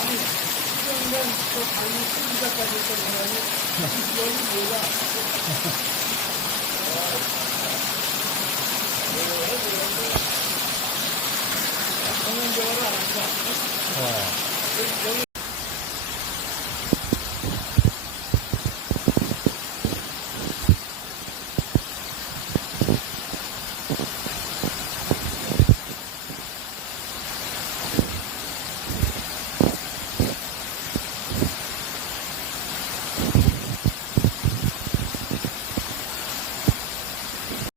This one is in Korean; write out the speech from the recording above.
아니, 수영장 저 강의 수기자까지 했던 사람이 여기 뭐야? 공연적으로 안 한다. 여기